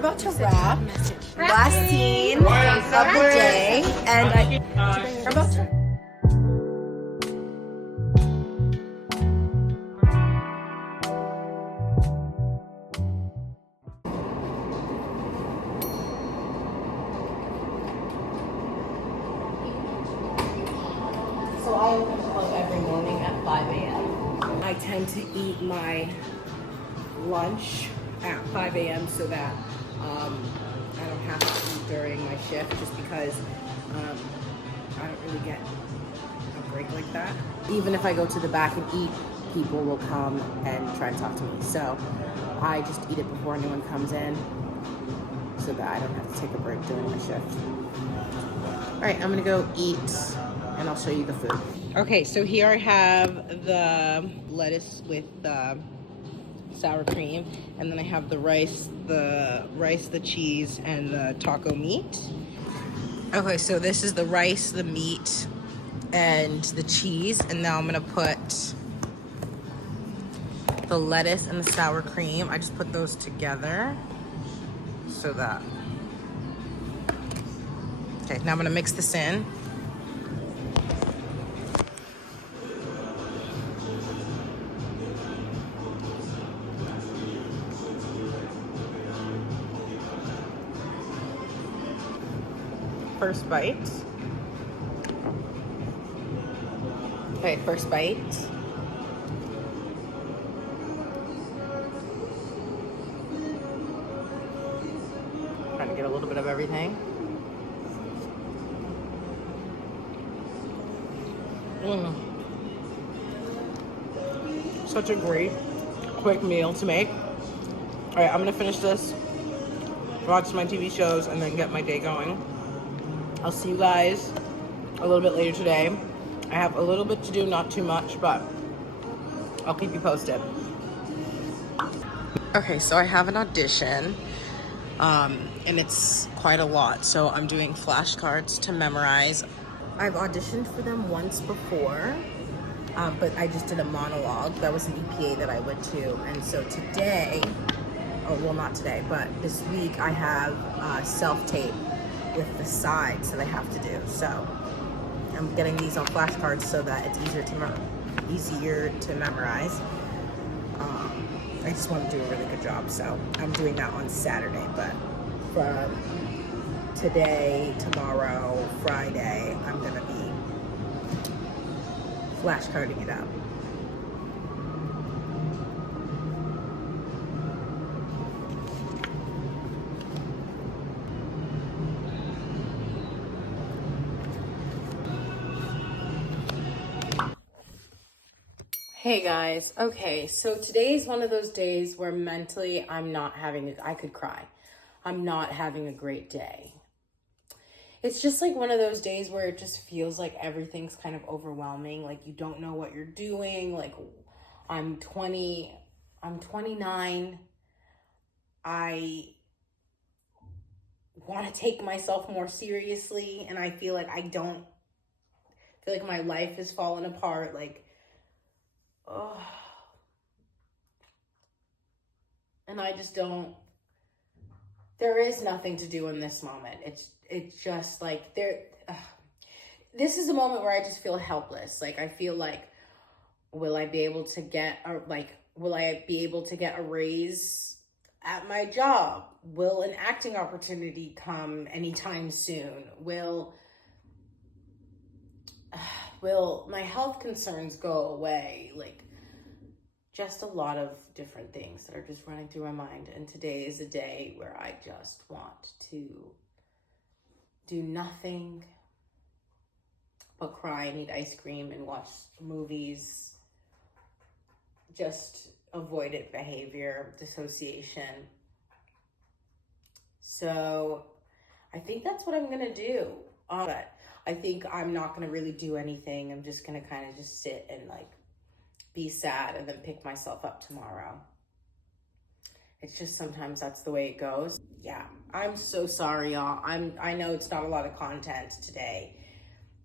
about to wrap. Last scene of the day, and we're about to. So I open the club every morning at 5 a.m. I tend to eat my lunch at 5 a.m. so that I don't have to eat during my shift, just because I don't really get a break like that. Even if I go to the back and eat, people will come and try and talk to me. So I just eat it before anyone comes in so that I don't have to take a break during my shift. All right, I'm gonna go eat and I'll show you the food. Okay, so here I have the lettuce with the sour cream, and then I have the rice, the cheese, and the taco meat. Okay, so this is the rice, the meat, and the cheese, and now I'm gonna put the lettuce and the sour cream. I just put those together so that. Okay, now I'm gonna mix this in. First bite. Okay, first bite. Trying to get a little bit of everything. Such a great, quick meal to make. All right, I'm gonna finish this, watch my TV shows, and then get my day going. I'll see you guys a little bit later today. I have a little bit to do, not too much, but I'll keep you posted. Okay, so I have an audition, and it's quite a lot. So I'm doing flashcards to memorize. I've auditioned for them once before, but I just did a monologue. That was an EPA that I went to. And so today, oh, well, not today, but this week I have self-tape with the sides that I have to do. So I'm getting these on flashcards so that it's easier to memorize. I just want to do a really good job, so I'm doing that on Saturday. But from today, tomorrow, Friday, I'm gonna be flashcarding it out. Hey guys, okay, so today is one of those days where mentally I could cry. I'm not having a great day. It's just like one of those days where it just feels like everything's kind of overwhelming, like you don't know what you're doing. Like I'm 29. I want to take myself more seriously, and I feel like I don't feel like my life has fallen apart. Like, oh, and I just don't, there is nothing to do in this moment. It's just like this is a moment where I just feel helpless. Like I feel like, will I be able to get a raise at my job? Will an acting opportunity come anytime soon? Will my health concerns go away? Like, just a lot of different things that are just running through my mind. And today is a day where I just want to do nothing but cry and eat ice cream and watch movies. Just avoidant behavior, dissociation. So I think that's what I'm gonna do. But I think I'm not gonna really do anything. I'm just gonna kind of just sit and like be sad and then pick myself up tomorrow. It's just sometimes that's the way it goes. Yeah, I'm so sorry, y'all. I know it's not a lot of content today,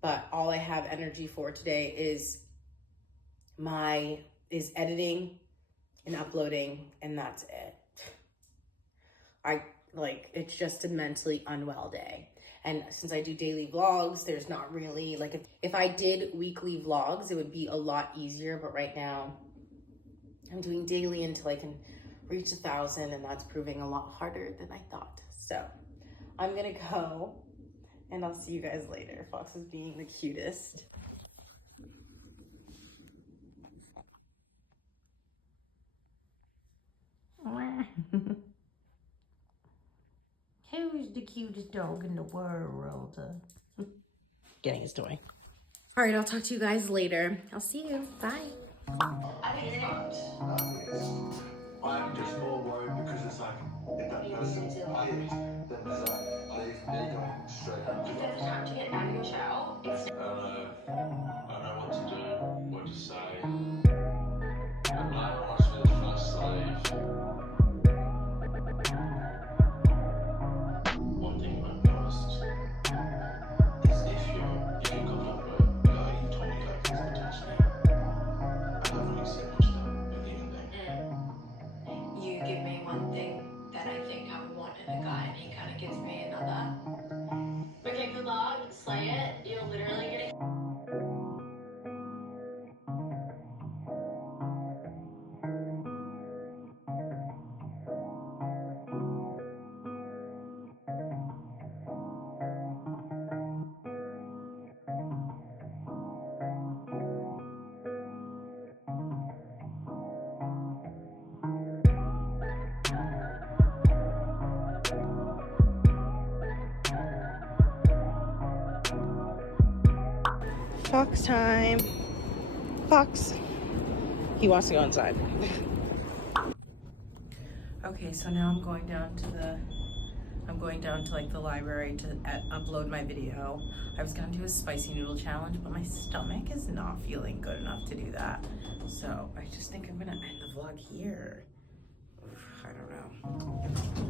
but all I have energy for today is editing and uploading, and that's it. like, it's just a mentally unwell day. And since I do daily vlogs, there's not really, like, if I did weekly vlogs, it would be a lot easier. But right now, I'm doing daily until I can reach 1,000, and that's proving a lot harder than I thought. So I'm gonna go, and I'll see you guys later. Fox is being the cutest. Who's the cutest dog in the world? Getting his toy. All right, I'll talk to you guys later. I'll see you. Bye. I think it's fucked. I'm just more worried because it's like, if that person is, then there's like, leave me going straight home. If there's time to get out of your shell, it's I don't know what to do, what to say. And I want to be the first slave. One thing I've noticed is if you come up with, you told me that things that touch me, I don't really see much of that in the ending. you give me one thing that I think I would want in a guy, and he kind of gives me another. Okay, good luck, slay it. You're literally gonna. Fox time. Fox. He wants to go inside. Okay, so now I'm going down to like the library to upload my video. I was gonna do a spicy noodle challenge, but my stomach is not feeling good enough to do that. So I just think I'm gonna end the vlog here. Oof, I don't know.